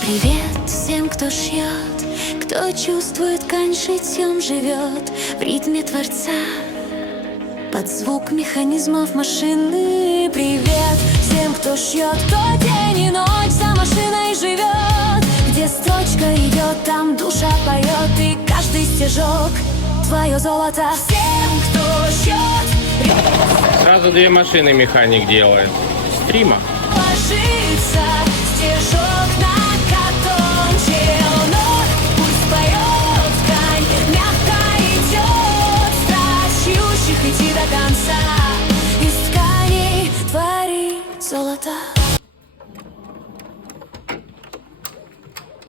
Привет всем, кто шьет, кто чувствует, ткань шитьем живет в ритме Творца, под звук механизмов машины. Привет всем, кто шьет, кто день и ночь за машиной живет. Где строчка идет, там душа поет, и каждый стежок твое золото. Всем, кто шьет, Сразу две машины механик делает. Стрима. ложится стежок на